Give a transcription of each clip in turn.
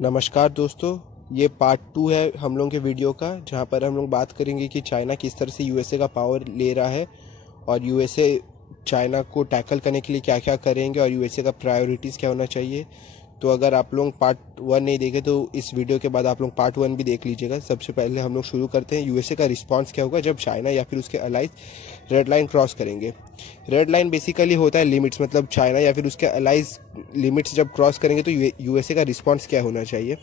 नमस्कार दोस्तों, ये पार्ट 2 है हम लोगों के वीडियो का, जहाँ पर हम लोग बात करेंगे कि चाइना किस तरह से यूएसए का पावर ले रहा है और यूएसए चाइना को टैकल करने के लिए क्या क्या करेंगे और यूएसए का प्रायोरिटीज़ क्या होना चाहिए। तो अगर आप लोग पार्ट 1 नहीं देखे तो इस वीडियो के बाद आप लोग पार्ट 1 भी देख लीजिएगा। सबसे पहले हम लोग शुरू करते हैं, यूएसए का रिस्पांस क्या होगा जब चाइना या फिर उसके अलाइज रेड लाइन क्रॉस करेंगे। रेड लाइन बेसिकली होता है लिमिट्स, मतलब चाइना या फिर उसके अलाइज लिमिट्स जब क्रॉस करेंगे तो यूएसए का रिस्पांस क्या होना चाहिए।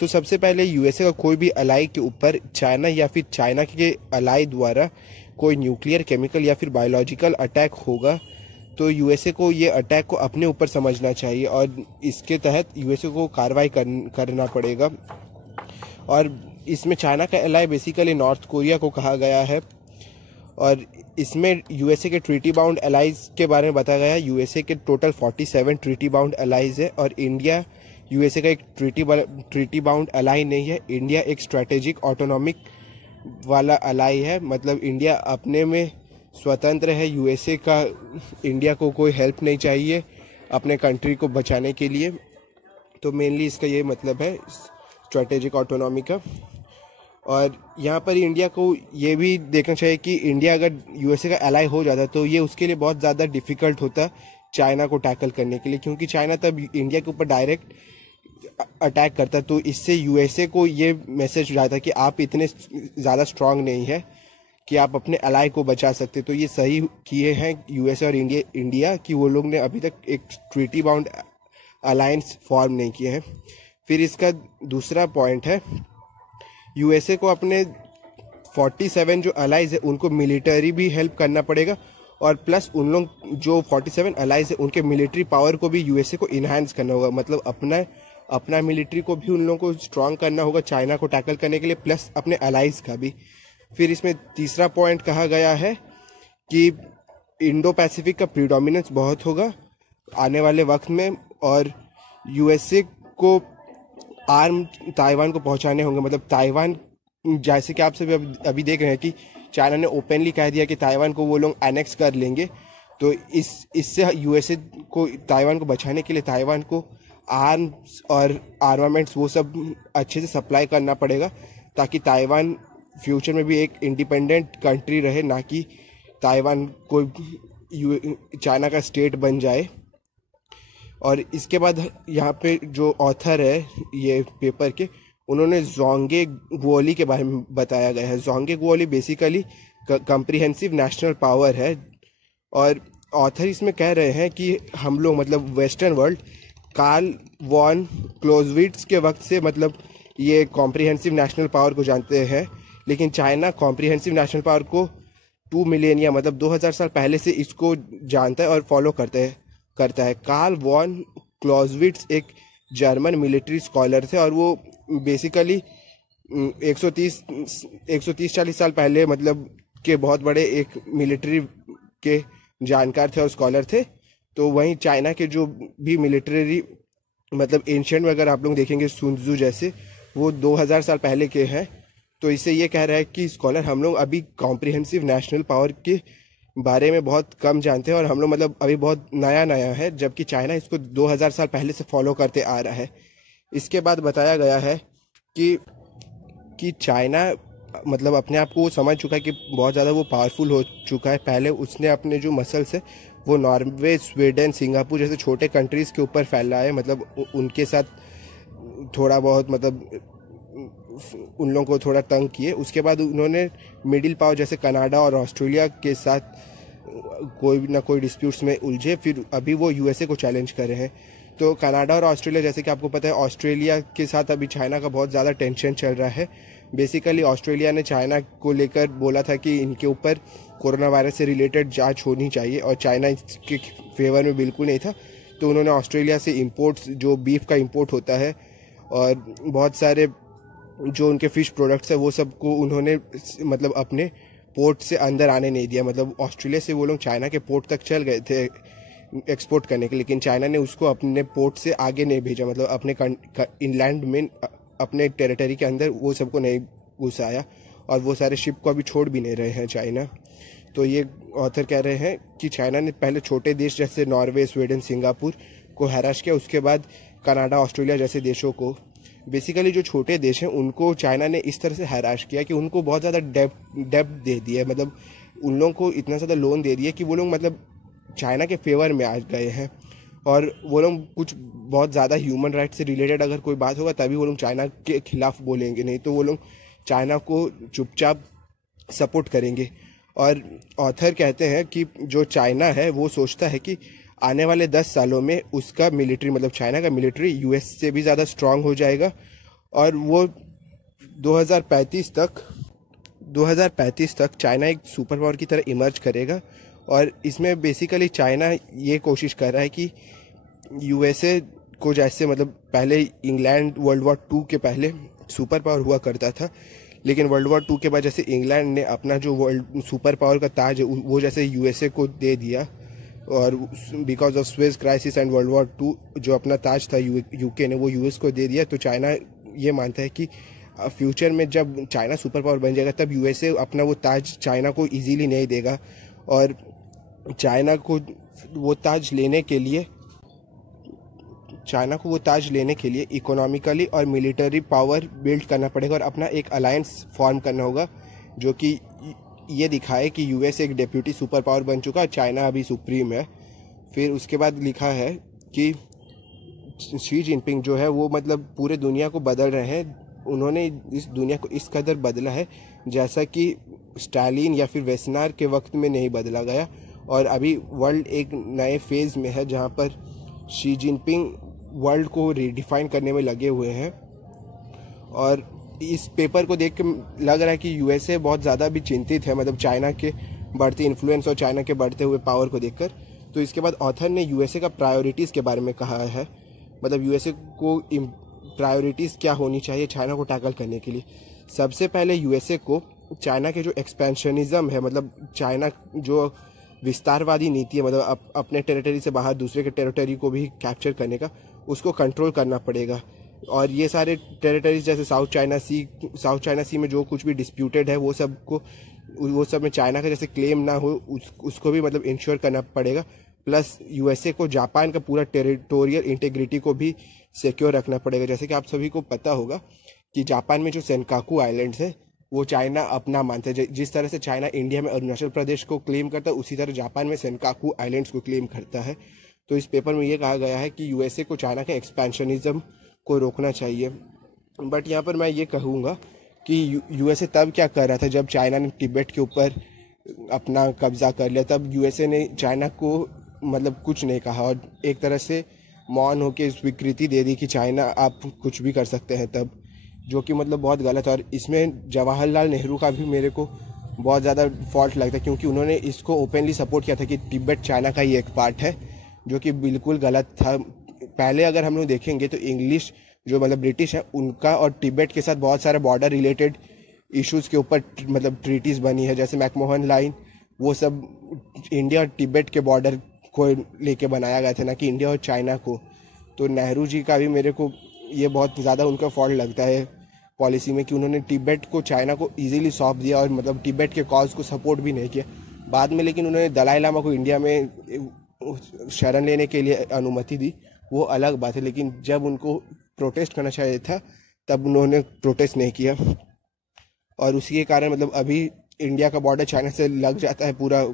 तो सबसे पहले यूएसए का कोई भी अलाई के ऊपर चाइना या फिर चाइना के अलाई द्वारा कोई न्यूक्लियर, केमिकल या फिर बायोलॉजिकल अटैक होगा तो यूएसए को ये अटैक को अपने ऊपर समझना चाहिए और इसके तहत यूएसए को कार्रवाई करना पड़ेगा। और इसमें चाइना का एलाई बेसिकली नॉर्थ कोरिया को कहा गया है और इसमें यूएसए के ट्रीटी बाउंड एलाइज के बारे में बताया गया है। यूएसए के टोटल 47 ट्रीटी बाउंड एलाइज है और इंडिया यूएसए का एक ट्रीटी बाउंड अलाई नहीं है। इंडिया एक स्ट्रेटेजिक ऑटोनॉमिक वाला अलाई है, मतलब इंडिया अपने में स्वतंत्र है। यूएसए का इंडिया को कोई हेल्प नहीं चाहिए अपने कंट्री को बचाने के लिए। तो मेनली इसका ये मतलब है स्ट्रेटेजिक ऑटोनॉमी का। और यहाँ पर इंडिया को ये भी देखना चाहिए कि इंडिया अगर यूएसए का अलाई हो जाता तो ये उसके लिए बहुत ज़्यादा डिफ़िकल्ट होता चाइना को टैकल करने के लिए, क्योंकि चाइना तब इंडिया के ऊपर डायरेक्ट अटैक करता। तो इससे यूएसए को ये मैसेज जाता कि आप इतने ज़्यादा स्ट्रांग नहीं है कि आप अपने अलाई को बचा सकते। तो ये सही किए हैं यूएसए और इंडिया कि वो लोग ने अभी तक एक ट्रीटी बाउंड अलायंस फॉर्म नहीं किए हैं। फिर इसका दूसरा पॉइंट है, यूएसए को अपने 47 जो अलाइज है उनको मिलिटरी भी हेल्प करना पड़ेगा और प्लस उन लोग जो 47 अलाइज है उनके मिलिट्री पावर को भी यूएसए को इन्हांस करना होगा, मतलब अपना मिलिट्री को भी उन लोगों को स्ट्रांग करना होगा चाइना को टैकल करने के लिए, प्लस अपने अलाइज का भी। फिर इसमें तीसरा पॉइंट कहा गया है कि इंडो पैसिफिक का प्रीडोमिनेंस बहुत होगा आने वाले वक्त में और यूएसए को आर्म ताइवान को पहुंचाने होंगे। मतलब ताइवान, जैसे कि आप सभी अभी देख रहे हैं कि चाइना ने ओपनली कह दिया कि ताइवान को वो लोग एनेक्स कर लेंगे। तो इससे यूएसए को ताइवान को बचाने के लिए ताइवान को आर्म्स और आर्मामेंट्स वो सब अच्छे से सप्लाई करना पड़ेगा ताकि ताइवान फ्यूचर में भी एक इंडिपेंडेंट कंट्री रहे, ना कि ताइवान को चाइना का स्टेट बन जाए। और इसके बाद यहाँ पे जो ऑथर है ये पेपर के, उन्होंने जोंगे गुओली के बारे में बताया गया है। Zonghe guoli basically comprehensive national power है और ऑथर इसमें कह रहे हैं कि हम लोग, मतलब वेस्टर्न वर्ल्ड, कार्ल वॉन क्लोजविट्ज के वक्त से मतलब ये कॉम्प्रिहेंसिव नेशनल पावर को जानते हैं, लेकिन चाइना कॉम्प्रिहेंसिव नेशनल पावर को 2 मिलियन मतलब 2000 साल पहले से इसको जानता है और फॉलो करता है। कार्ल वॉन क्लोजविट्ज एक जर्मन मिलिट्री स्कॉलर थे और वो बेसिकली 130-40 साल पहले मतलब के बहुत बड़े एक मिलिट्री के जानकार थे और स्कॉलर थे। तो वहीं चाइना के जो भी मिलिट्री मतलब एंशिएंट में अगर आप लोग देखेंगे सुनजू जैसे, वो 2000 साल पहले के हैं। तो इससे ये कह रहा है कि स्कॉलर हम लोग अभी कॉम्प्रिहेंसिव नेशनल पावर के बारे में बहुत कम जानते हैं और हम लोग मतलब अभी बहुत नया है, जबकि चाइना इसको 2000 साल पहले से फॉलो करते आ रहा है। इसके बाद बताया गया है कि चाइना मतलब अपने आप को समझ चुका है कि बहुत ज़्यादा वो पावरफुल हो चुका है। पहले उसने अपने जो मसल्स है वो नॉर्वे, स्वीडन, सिंगापुर जैसे छोटे कंट्रीज़ के ऊपर फैलाया है, मतलब उनके साथ थोड़ा बहुत मतलब उन लोगों को थोड़ा तंग किए। उसके बाद उन्होंने मिडिल पावर जैसे कनाडा और ऑस्ट्रेलिया के साथ कोई ना कोई डिस्प्यूट्स में उलझे, फिर अभी वो यूएसए को चैलेंज कर रहे हैं। तो कनाडा और ऑस्ट्रेलिया, जैसे कि आपको पता है, ऑस्ट्रेलिया के साथ अभी चाइना का बहुत ज़्यादा टेंशन चल रहा है। बेसिकली ऑस्ट्रेलिया ने चाइना को लेकर बोला था कि इनके ऊपर कोरोना वायरस से रिलेटेड जांच होनी चाहिए और चाइना इसके फेवर में बिल्कुल नहीं था। तो उन्होंने ऑस्ट्रेलिया से इंपोर्ट्स, जो बीफ का इंपोर्ट होता है और बहुत सारे जो उनके फिश प्रोडक्ट्स है वो सबको उन्होंने मतलब अपने पोर्ट से अंदर आने नहीं दिया। मतलब ऑस्ट्रेलिया से वो लोग चाइना के पोर्ट तक चल गए थे एक्सपोर्ट करने के, लेकिन चाइना ने उसको अपने पोर्ट से आगे नहीं भेजा, मतलब अपने इनलैंड में अपने टेरिटरी के अंदर वो सबको नहीं घुसाया और वो सारे शिप को अभी छोड़ भी नहीं रहे हैं चाइना। तो ये ऑथर कह रहे हैं कि चाइना ने पहले छोटे देश जैसे नॉर्वे, स्वीडन, सिंगापुर को हैराश किया, उसके बाद कनाडा, ऑस्ट्रेलिया जैसे देशों को। बेसिकली जो छोटे देश हैं उनको चाइना ने इस तरह से हैराश किया कि उनको बहुत ज़्यादा डेब्ट दे दिया है, मतलब उन लोगों को इतना ज़्यादा लोन दे दिया कि वो लोग मतलब चाइना के फेवर में आ गए हैं। और वो लोग कुछ बहुत ज़्यादा ह्यूमन राइट से रिलेटेड अगर कोई बात होगा तभी वो लोग चाइना के खिलाफ बोलेंगे, नहीं तो वो लोग चाइना को चुपचाप सपोर्ट करेंगे। और ऑथर कहते हैं कि जो चाइना है वो सोचता है कि आने वाले 10 सालों में उसका मिलिट्री, मतलब चाइना का मिलिट्री यूएस से भी ज़्यादा स्ट्रांग हो जाएगा और वो 2035 तक चाइना एक सुपर पावर की तरह इमर्ज करेगा। और इसमें बेसिकली चाइना ये कोशिश कर रहा है कि यूएसए को, जैसे मतलब पहले इंग्लैंड वर्ल्ड वॉर 2 के पहले सुपर पावर हुआ करता था, लेकिन वर्ल्ड वॉर 2 के बाद जैसे इंग्लैंड ने अपना जो वर्ल्ड सुपर पावर का ताज है वो जैसे यूएसए को दे दिया, और because of Suez crisis and world war 2 जो अपना ताज था यूके ने वो यूएस को दे दिया। तो चाइना ये मानता है कि फ्यूचर में जब चाइना सुपर पावर बन जाएगा तब यूएसए अपना वो ताज चाइना को इजीली नहीं देगा, और चाइना को वो ताज लेने के लिए इकोनॉमिकली और मिलिट्री पावर बिल्ड करना पड़ेगा और अपना एक अलायंस फॉर्म करना होगा जो कि ये दिखाए कि यूएस एक डेप्यूटी सुपर पावर बन चुका है, चाइना अभी सुप्रीम है। फिर उसके बाद लिखा है कि शी जिनपिंग जो है वो मतलब पूरे दुनिया को बदल रहे हैं, उन्होंने इस दुनिया को इस कदर बदला है जैसा कि स्टालिन या फिर वेस्नार के वक्त में नहीं बदला गया। और अभी वर्ल्ड एक नए फेज में है जहाँ पर शी जिनपिंग वर्ल्ड को रिडिफाइन करने में लगे हुए हैं। और इस पेपर को देख के लग रहा है कि यूएसए बहुत ज़्यादा भी चिंतित है, मतलब चाइना के बढ़ते इन्फ्लुएंस और चाइना के बढ़ते हुए पावर को देखकर। तो इसके बाद ऑथर ने यूएसए का प्रायोरिटीज़ के बारे में कहा है, मतलब यूएसए को प्रायोरिटीज़ क्या होनी चाहिए चाइना को टैकल करने के लिए। सबसे पहले यूएसए को चाइना के जो एक्सपेंशनिज्म है, मतलब चाइना जो विस्तारवादी नीति है, मतलब अपने टेरिटरी से बाहर दूसरे के टेरिटरी को भी कैप्चर करने का, उसको कंट्रोल करना पड़ेगा। और ये सारे टेरिटरीज जैसे साउथ चाइना सी में जो कुछ भी डिस्प्यूटेड है वो सब में चाइना का जैसे क्लेम ना हो उसको भी मतलब इंश्योर करना पड़ेगा। प्लस यूएसए को जापान का पूरा टेरिटोरियल इंटीग्रिटी को भी सिक्योर रखना पड़ेगा। जैसे कि आप सभी को पता होगा कि जापान में जो सेनकाकू आइलैंड्स है वो चाइना अपना मानते हैं। जिस तरह से चाइना इंडिया में अरुणाचल प्रदेश को क्लेम करता है उसी तरह जापान में सेनकाकू आइलैंड्स को क्लेम करता है। तो इस पेपर में ये कहा गया है कि यूएसए को चाइना के एक्सपेंशनिज्म को रोकना चाहिए। बट यहाँ पर मैं ये कहूँगा कि यूएसए तब क्या कर रहा था जब चाइना ने तिब्बत के ऊपर अपना कब्जा कर लिया। तब यूएसए ने चाइना को मतलब कुछ नहीं कहा और एक तरह से मौन होकर स्वीकृति दे दी कि चाइना आप कुछ भी कर सकते हैं तब, जो कि मतलब बहुत गलत है। और इसमें जवाहरलाल नेहरू का भी मेरे को बहुत ज़्यादा फॉल्ट लगता है, क्योंकि उन्होंने इसको ओपनली सपोर्ट किया था कि तिब्बत चाइना का ही एक पार्ट है, जो कि बिल्कुल गलत था। पहले अगर हम लोग देखेंगे तो इंग्लिश जो मतलब ब्रिटिश है उनका और तिब्बत के साथ बहुत सारे बॉर्डर रिलेटेड इश्यूज़ के ऊपर मतलब ट्रीटीज़ बनी है, जैसे मैकमोहन लाइन, वो सब इंडिया और तिब्बत के बॉर्डर को लेके बनाया गया था, ना कि इंडिया और चाइना को। तो नेहरू जी का भी मेरे को ये बहुत ज़्यादा उनका फॉल्ट लगता है पॉलिसी में कि उन्होंने तिब्बत को चाइना को इजीली सौंप दिया और मतलब तिब्बत के कॉज को सपोर्ट भी नहीं किया बाद में। लेकिन उन्होंने दलाई लामा को इंडिया में शरण लेने के लिए अनुमति दी, वो अलग बात है। लेकिन जब उनको प्रोटेस्ट करना चाहिए था तब उन्होंने प्रोटेस्ट नहीं किया, और उसी के कारण मतलब अभी इंडिया का बॉर्डर चाइना से लग जाता है, पूरा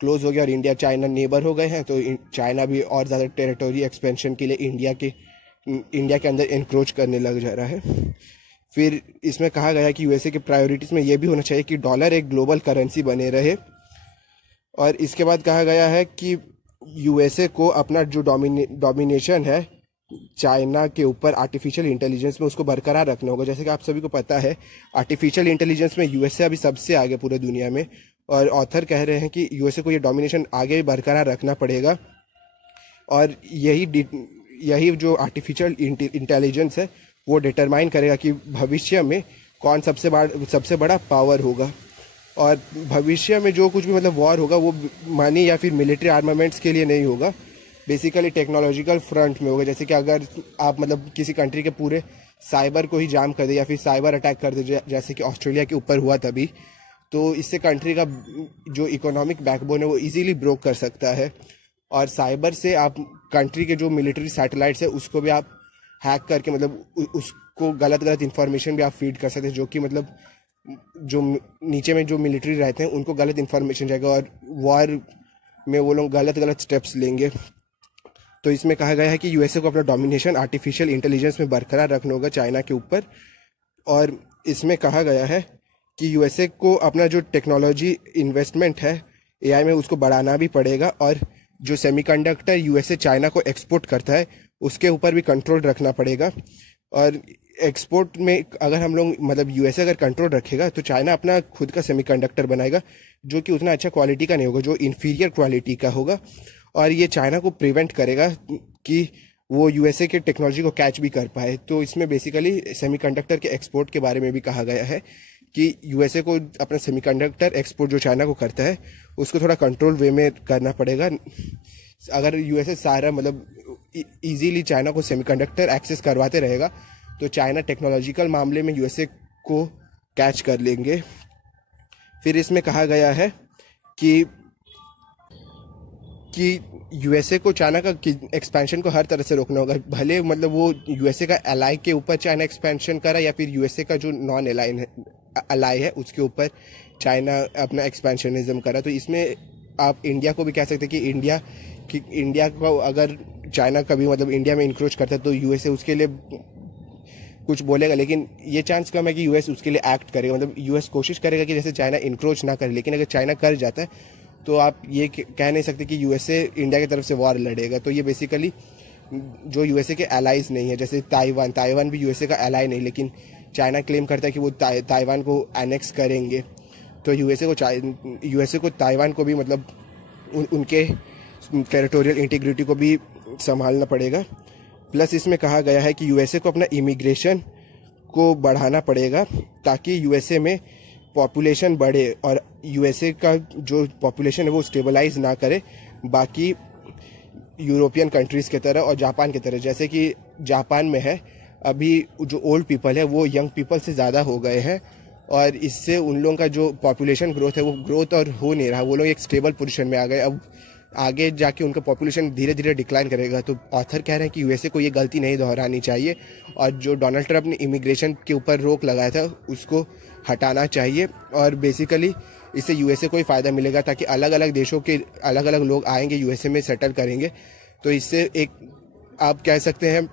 क्लोज हो गया और इंडिया चाइना नेबर हो गए हैं। तो चाइना भी और ज़्यादा टेरिटोरी एक्सपेंशन के लिए इंडिया के अंदर एनक्रोच करने लग जा रहा है। फिर इसमें कहा गया कि यूएसए के प्रायोरिटीज़ में ये भी होना चाहिए कि डॉलर एक ग्लोबल करेंसी बने रहे। और इसके बाद कहा गया है कि यूएसए को अपना जो डोमिनेशन है चाइना के ऊपर आर्टिफिशियल इंटेलिजेंस में उसको बरकरार रखना होगा। जैसे कि आप सभी को पता है आर्टिफिशियल इंटेलिजेंस में यूएसए अभी सबसे आगे पूरे दुनिया में, और ऑथर कह रहे हैं कि यूएसए को ये डोमिनेशन आगे भी बरकरार रखना पड़ेगा। और यही जो आर्टिफिशियल इंटेलिजेंस है वो डिटरमाइन करेगा कि भविष्य में कौन सबसे बड़ा पावर होगा। और भविष्य में जो कुछ भी मतलब वॉर होगा वो मनी या फिर मिलिट्री आर्मामेंट्स के लिए नहीं होगा, बेसिकली टेक्नोलॉजिकल फ्रंट में होगा। जैसे कि अगर आप मतलब किसी कंट्री के पूरे साइबर को ही जाम कर दे या फिर साइबर अटैक कर दे, जैसे कि ऑस्ट्रेलिया के ऊपर हुआ तभी, तो इससे कंट्री का जो इकोनॉमिक बैकबोन है वो इजीली ब्रोक कर सकता है। और साइबर से आप कंट्री के जो मिलिट्री सैटेलाइट्स है उसको भी आप हैक करके मतलब उसको गलत गलत इन्फॉर्मेशन भी आप फीड कर सकते हैं, जो कि मतलब जो नीचे में जो मिलिट्री रहते हैं उनको गलत इन्फॉर्मेशन जाएगा और वॉर में वो लोग गलत गलत स्टेप्स लेंगे। तो इसमें कहा गया है कि यूएसए को अपना डोमिनेशन आर्टिफिशियल इंटेलिजेंस में बरकरार रखना होगा चाइना के ऊपर। और इसमें कहा गया है कि यूएसए को अपना जो टेक्नोलॉजी इन्वेस्टमेंट है एआई में उसको बढ़ाना भी पड़ेगा, और जो सेमीकंडक्टर यूएसए चाइना को एक्सपोर्ट करता है उसके ऊपर भी कंट्रोल रखना पड़ेगा। और एक्सपोर्ट में अगर हम लोग मतलब यूएसए अगर कंट्रोल रखेगा तो चाइना अपना खुद का सेमीकंडक्टर बनाएगा जो कि उतना अच्छा क्वालिटी का नहीं होगा, जो इन्फीरियर क्वालिटी का होगा, और ये चाइना को प्रिवेंट करेगा कि वो यूएसए के टेक्नोलॉजी को कैच भी कर पाए। तो इसमें बेसिकली सेमीकंडक्टर के एक्सपोर्ट के बारे में भी कहा गया है कि यूएसए को अपना सेमीकंडक्टर एक्सपोर्ट जो चाइना को करता है उसको थोड़ा कंट्रोल वे में करना पड़ेगा। अगर यूएसए सारा मतलब इजीली चाइना को सेमीकंडक्टर एक्सेस करवाते रहेगा तो चाइना टेक्नोलॉजिकल मामले में यूएसए को कैच कर लेंगे। फिर इसमें कहा गया है कि यूएसए को चाइना का एक्सपेंशन को हर तरह से रोकना होगा, भले मतलब वो यूएसए का एलाई के ऊपर चाइना एक्सपेंशन करा या फिर यूएसए का जो नॉन एलाई है उसके ऊपर चाइना अपना एक्सपेंशनिज्म करा। तो इसमें आप इंडिया को भी कह सकते हैं कि इंडिया को अगर चाइना कभी मतलब इंडिया में इंक्रोच करता है तो यूएसए उसके लिए कुछ बोलेगा, लेकिन ये चांस कम है कि यूएस उसके लिए एक्ट करेगा। मतलब यूएस कोशिश करेगा कि जैसे चाइना इंक्रोच ना करे, लेकिन अगर चाइना कर जाता है तो आप ये कह नहीं सकते कि यूएसए इंडिया की तरफ से वॉर लड़ेगा। तो ये बेसिकली जो यूएसए के एलाइज नहीं है, जैसे ताइवान भी यूएसए का एलाई नहीं, लेकिन चाइना क्लेम करता है कि वो ताइवान को एनेक्स करेंगे। तो यूएसए को ताइवान को भी मतलब उनके टेरिटोरियल इंटीग्रिटी को भी संभालना पड़ेगा। प्लस इसमें कहा गया है कि यूएसए को अपना इमिग्रेशन को बढ़ाना पड़ेगा ताकि यूएसए में पॉपुलेशन बढ़े और यूएसए का जो पॉपुलेशन है वो स्टेबलाइज ना करे बाकी यूरोपियन कंट्रीज़ की तरह और जापान की तरह। जैसे कि जापान में है अभी जो ओल्ड पीपल है वो यंग पीपल से ज़्यादा हो गए हैं और इससे उन लोगों का जो पॉपुलेशन ग्रोथ है वो ग्रोथ और हो नहीं रहा, वो लोग एक स्टेबल पोजीशन में आ गए। अब आगे जाके उनका पॉपुलेशन धीरे धीरे डिक्लाइन करेगा। तो ऑथर कह रहे हैं कि यूएसए को ये गलती नहीं दोहरानी चाहिए और जो डोनाल्ड ट्रंप ने इमिग्रेशन के ऊपर रोक लगाया था उसको हटाना चाहिए और बेसिकली इससे यूएसए को ही फ़ायदा मिलेगा ताकि अलग अलग देशों के अलग अलग लोग आएंगे यूएसए में सेटल करेंगे। तो इससे एक आप कह सकते हैं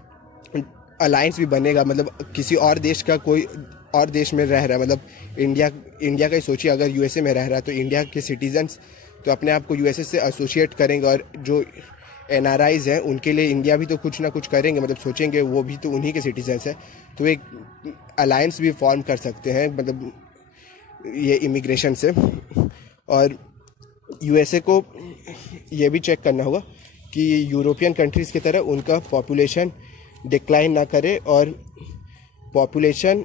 अलायंस भी बनेगा, मतलब किसी और देश का कोई और देश में रह रहा है, मतलब इंडिया का ही सोचिए अगर यूएसए में रह रहा है तो इंडिया के सिटीजन्स तो अपने आप को यूएसए से एसोसिएट करेंगे और जो एनआरआईज हैं उनके लिए इंडिया भी तो कुछ ना कुछ करेंगे, मतलब सोचेंगे वो भी तो उन्हीं के सिटीजन्स हैं। तो एक अलायंस भी फॉर्म कर सकते हैं मतलब ये इमिग्रेशन से। और यूएसए को ये भी चेक करना होगा कि यूरोपियन कंट्रीज़ की तरह उनका पॉपुलेशन डिक्लाइन ना करे और पॉपुलेशन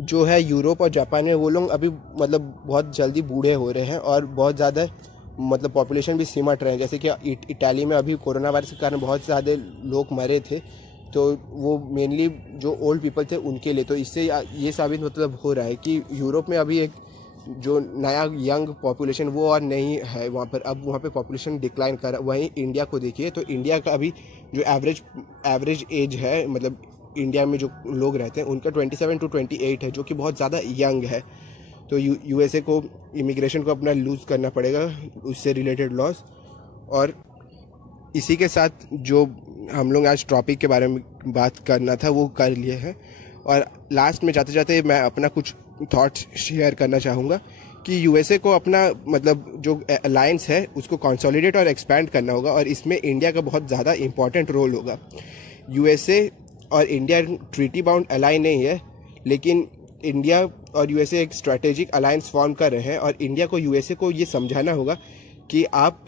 जो है यूरोप और जापान में वो लोग अभी मतलब बहुत जल्दी बूढ़े हो रहे हैं और बहुत ज़्यादा मतलब पॉपुलेशन भी सिमट रहे हैं। जैसे कि इटाली में अभी कोरोना वायरस के कारण बहुत ज़्यादा लोग मरे थे, तो वो मेनली जो ओल्ड पीपल थे उनके लिए। तो इससे ये साबित मतलब हो रहा है कि यूरोप में अभी एक जो नया यंग पॉपुलेशन वो और नहीं है वहाँ पर, अब वहाँ पे पॉपुलेशन डिक्लाइन कर रहा है। वहीं इंडिया को देखिए तो इंडिया का अभी जो एवरेज एज है मतलब इंडिया में जो लोग रहते हैं उनका 27 to 28 है, जो कि बहुत ज़्यादा यंग है। तो यूएसए को इमिग्रेशन को अपना लूज़ करना पड़ेगा, उससे रिलेटेड लॉस। और इसी के साथ जो हम लोग आज टॉपिक के बारे में बात करना था वो कर लिए हैं। और लास्ट में जाते जाते मैं अपना कुछ थॉट्स शेयर करना चाहूँगा कि यूएसए को अपना मतलब जो अलायंस है उसको कंसोलिडेट और एक्सपैंड करना होगा और इसमें इंडिया का बहुत ज़्यादा इंपॉर्टेंट रोल होगा। यूएसए और इंडिया ट्रीटी बाउंड अलाई नहीं है, लेकिन इंडिया और यूएसए एक स्ट्रैटेजिक अलायंस फॉर्म कर रहे हैं और इंडिया को यूएसए को ये समझाना होगा कि आप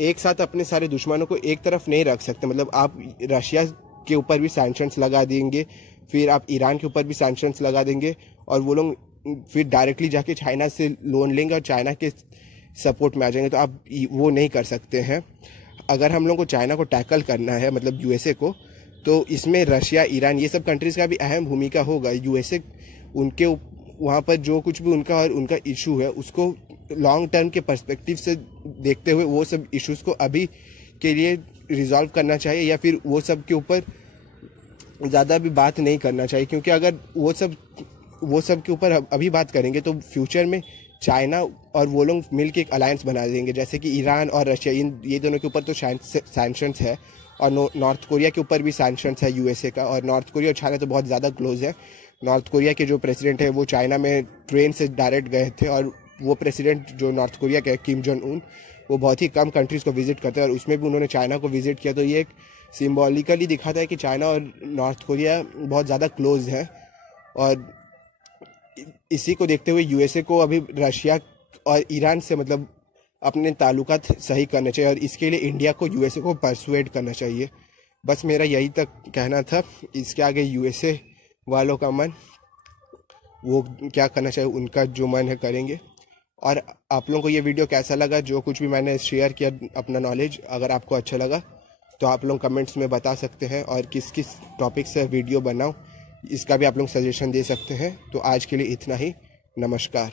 एक साथ अपने सारे दुश्मनों को एक तरफ नहीं रख सकते। मतलब आप रशिया के ऊपर भी सैंक्शंस लगा देंगे, फिर आप ईरान के ऊपर भी सैंक्शंस लगा देंगे और वो लोग फिर डायरेक्टली जाके चाइना से लोन लेंगे और चाइना के सपोर्ट में आ जाएंगे। तो आप वो नहीं कर सकते हैं। अगर हम लोग को चाइना को टैकल करना है मतलब यूएसए को, तो इसमें रशिया, ईरान ये सब कंट्रीज़ का भी अहम भूमिका होगा। यूएसए उनके वहाँ पर जो कुछ भी उनका और उनका इशू है उसको लॉन्ग टर्म के पर्सपेक्टिव से देखते हुए वो सब इश्यूज़ को अभी के लिए रिजॉल्व करना चाहिए या फिर वो सब के ऊपर ज़्यादा भी बात नहीं करना चाहिए, क्योंकि अगर वो सब के ऊपर अभी बात करेंगे तो फ्यूचर में चाइना और वो लोग मिल के एक अलायंस बना देंगे, जैसे कि ईरान और रशिया, ये दोनों के ऊपर तो सैंक्शंस है, और नॉर्थ कोरिया के ऊपर भी सैंक्शंस है यूएसए का। और नॉर्थ कोरिया और चाइना तो बहुत ज़्यादा क्लोज है। नॉर्थ कोरिया के जो प्रेसिडेंट है वो चाइना में ट्रेन से डायरेक्ट गए थे, और वो प्रेसिडेंट जो नॉर्थ कोरिया के किम जोंग उन, वो बहुत ही कम कंट्रीज़ को विजिट करते हैं, और उसमें भी उन्होंने चाइना को विजिट किया। तो ये एक सिम्बॉलिकली दिखाता है कि चाइना और नॉर्थ कोरिया बहुत ज़्यादा क्लोज है। और इसी को देखते हुए यूएसए को अभी रशिया और ईरान से मतलब अपने ताल्लुकात सही करने चाहिए, और इसके लिए इंडिया को यूएसए को परसुएड करना चाहिए। बस मेरा यही तक कहना था। इसके आगे यूएसए वालों का मन, वो क्या करना चाहिए, उनका जो मन है करेंगे। और आप लोगों को ये वीडियो कैसा लगा, जो कुछ भी मैंने शेयर किया अपना नॉलेज, अगर आपको अच्छा लगा तो आप लोग कमेंट्स में बता सकते हैं, और किस किस टॉपिक से वीडियो बनाऊं इसका भी आप लोग सजेशन दे सकते हैं। तो आज के लिए इतना ही। नमस्कार।